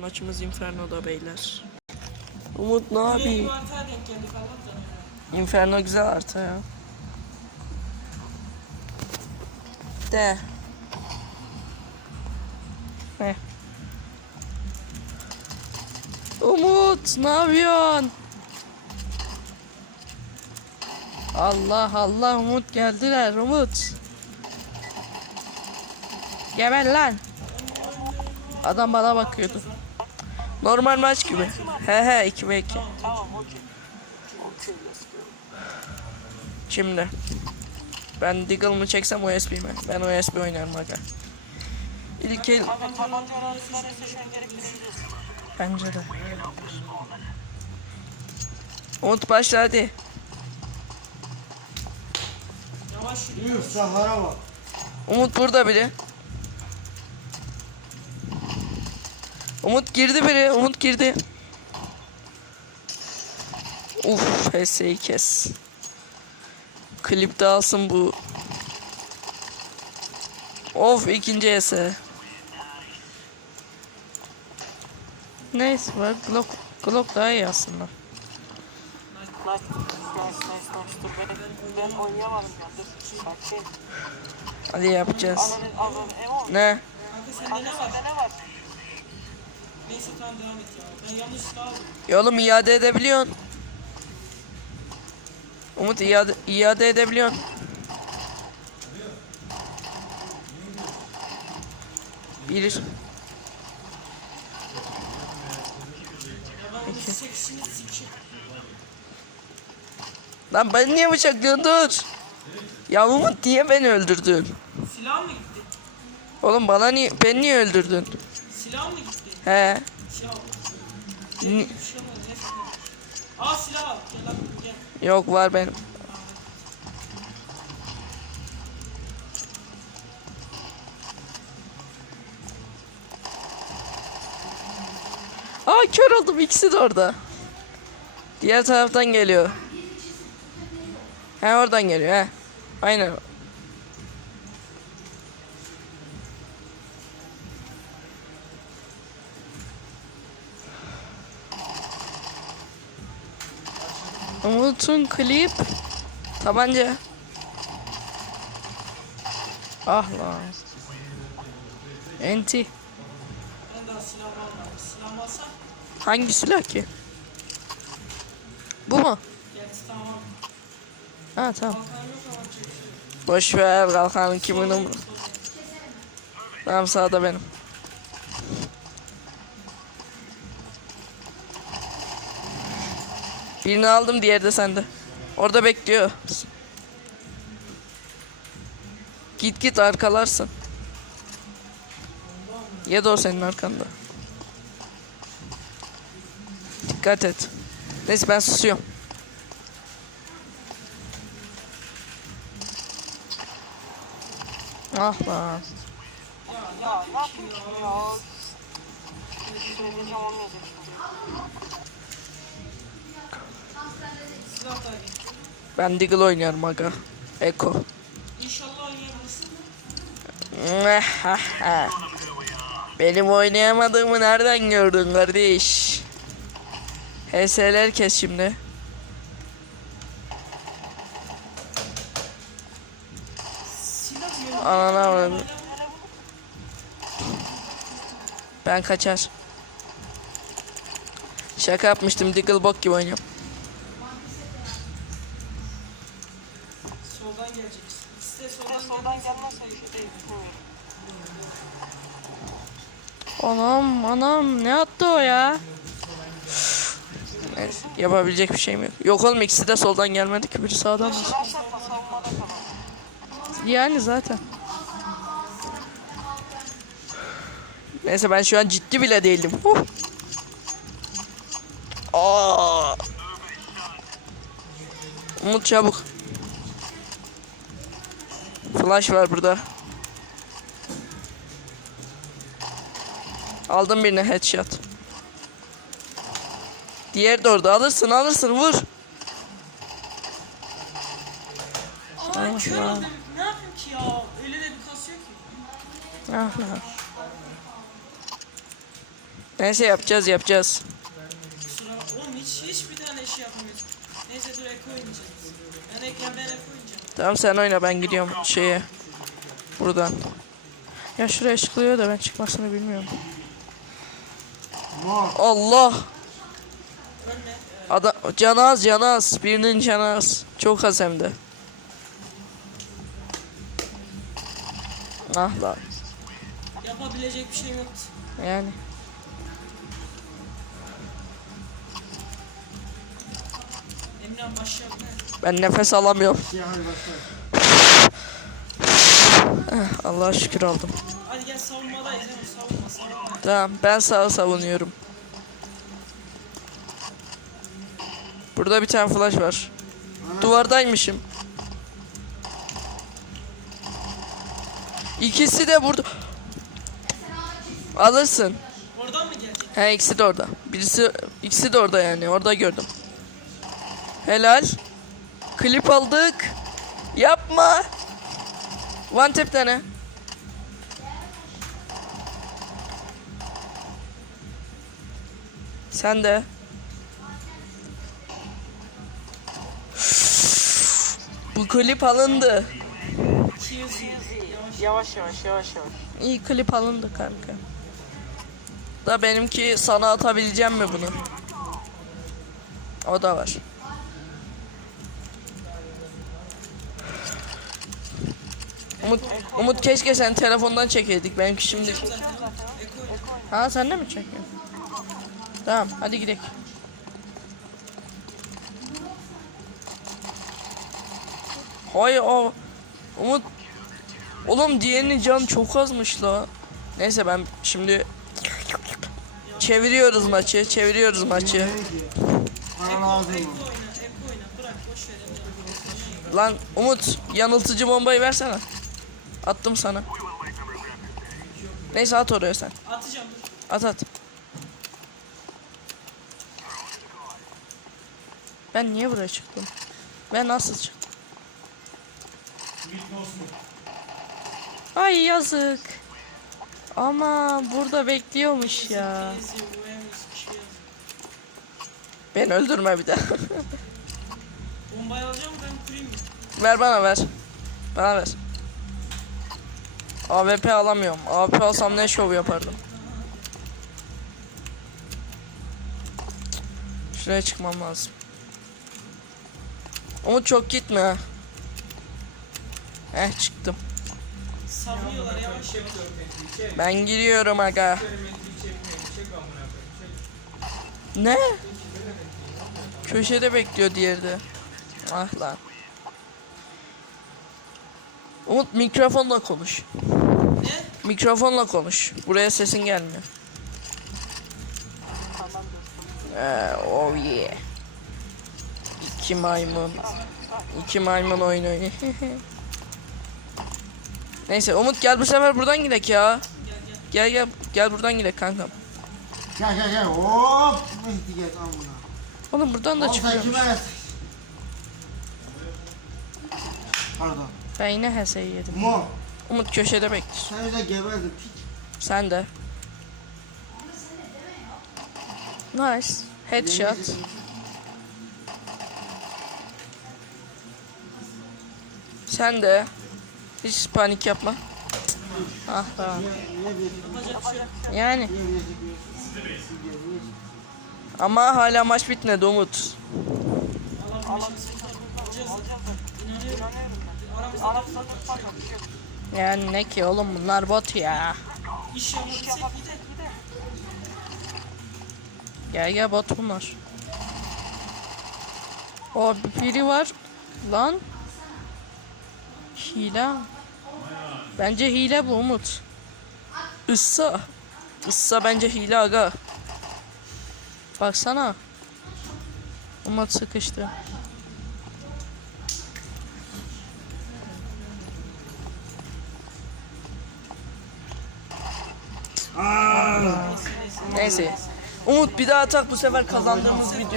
Maçımız Inferno'da beyler. Umut ne yapayım? Inferno güzel artı ya. De. Ne? Umut ne yapıyorsun? Allah Allah Umut geldiler Umut. Geber lan. Adam bana bakıyordu. Normal maç gibi. He he 2 ve 2. Tamam okey. Şimdi. Ben Deagle mı çeksem USB mi? Ben USB oynarım aga. İlk el bence de. Umut başla hadi. Yuh Sahara bak. Umut burada biri. Umut girdi biri. Umut girdi. Uf HS'yi kes. Klipte alsın bu. Of ikinci HS. Neyse var. Glock, Glock daha iyi aslında. Nice, nice, nice, nice. Dur ben, ben oynayamadım ya. Dur, sakin. Hadi yapacağız. Ne? Kanka sende ne var? Neyse tamam devam et ya. Ben yanlışlıkla aldım. Ya oğlum iade edebiliyorsun. Umut iade, iade edebiliyorsun. Bir. İki. Lan ben niye bıçaklıyorsun dur. Ya Umut niye beni öldürdün? Silah mı gitti? Oğlum bana niye, ben niye öldürdün? He. Silah. Silah. Gel lan gel. Yok var benim. Aa kör oldum ikisi de orada. Diğer taraftan geliyor. He oradan geliyor he. Aynen. Umut'un klip tabanca. Ah lan. Enti. Hangi silah ki? Bu mu? Ha tamam. Boş ver kalkanın kimin umru. Tamam sağda benim. Birini aldım diğeri de sende. Orada bekliyor. Git git arkalarsın. Ya da o senin arkanda. Dikkat et. Neyse ben susuyorum. Ah lan. Ya yapayım ki ya? Ben Deagle oynuyorum aga. Eko. İnşallah oynayabilirsin. Benim oynayamadığımı nereden gördün kardeş? HS'ler kes şimdi. Ananı avradım. Ben kaçar. Şaka yapmıştım. Deagle bok gibi oynuyorum. Gelecek. İkisi soldan soldan gelmez. gelmezse. Anam anam ne attı o ya? Neyse, yapabilecek bir şeyim yok. Yok oğlum ikisi de soldan gelmedi ki biri sağdan. Yani zaten. Neyse ben şu an ciddi bile değildim. Huh. Aa. Umut çabuk. Flash var burada. Aldım birine headshot. Diğer de orada. Alırsın alırsın vur. Ay Ah kör oldum. Ne yapayım ki ya? Öyle de bir kasıyor ki. Ah lan. Neyse yapacağız yapacağız. Kusura Oğlum hiç hiçbir tane şey yapamıyoruz. Neyse dur Eko oynayacağız. Ben Eko ben Eko oynayacağım. Tamam sen oyna ben gidiyorum şeye. Buradan. Ya şuraya çıkılıyor da ben çıkmasını bilmiyorum. Allah! Adam canı az canı az. Birinin canı az. Çok az hem de. Ah lan. Yapabilecek bir şey yoktu. Yani. Emran başlayalım. Ben nefes alamıyorum. Başla. Allah'a şükür aldım. Hadi gel savunmadayız. Savunma savunma. Tamam ben sağı savunuyorum. Burada bir tane flash var. Duvardaymışım. İkisi de burada. Alırsın. Oradan mı gelecek? He ikisi de orada. Birisi ikisi de orada yani. Orada gördüm. Helal. Klip aldık. Yapma. One tap tane. Sen de. Bu klip alındı. Yavaş yavaş yavaş yavaş. İyi klip alındı kanka. Da benimki sana atabileceğim mi bunu? O da var. Umut, Umut keşke sen telefondan çekeydik. Benimki şimdi... Ha sen de mi çekiyorsun? Tamam hadi gidelim. Hay o Umut Oğlum diğerinin canı çok azmış la. Neyse ben şimdi çeviriyoruz maçı, çeviriyoruz maçı. Lan Umut yanıltıcı bombayı versene. Attım sana. Neyse at oraya sen. Atacağım. At at. Ben niye buraya çıktım? Ben nasıl çıktım? Ay yazık. Ama burada bekliyormuş ya. Şey. Ben öldürme bir daha. Bombayı alacağım ben kurayım ver bana ver. Bana ver. AWP alamıyorum. AWP alsam ne şov yapardım. Şuraya çıkmam lazım. Umut çok gitme ha. Eh çıktım. Yavaş. Ben giriyorum aga. Ne? Köşede bekliyor diğeri de. Ah lan. Umut mikrofonla konuş. Ne? Mikrofonla konuş. Buraya sesin gelmiyor. Ee, oh yeah. İki maymun. İki maymun oyun oynuyor. Neyse Umut gel bu sefer buradan gidek ya. Gel gel gel buradan gidek kankam. Gel gel gel. Hop. Gel amına. Oğlum buradan da Oğlum sen çıkıyor. kime gelsin? Pardon. Ben yine HS'yi yedim. Mor. Umut köşede bekliyor. Sen öyle geberdin. Sen de. Nice. Headshot. Sen de. Hiç panik yapma. Ah tamam. Yani. Ama hala maç bitmedi Umut. Aramızda Yani ne ki oğlum bunlar bot ya. yapabilsek gidelim. Gel gel bot bunlar. O biri var. Lan. Hile. Bence hile bu Umut. Issa. Issa bence hile aga. Baksana. Umut sıkıştı. Neyse. Umut bir daha atak bu sefer kazandığımız video.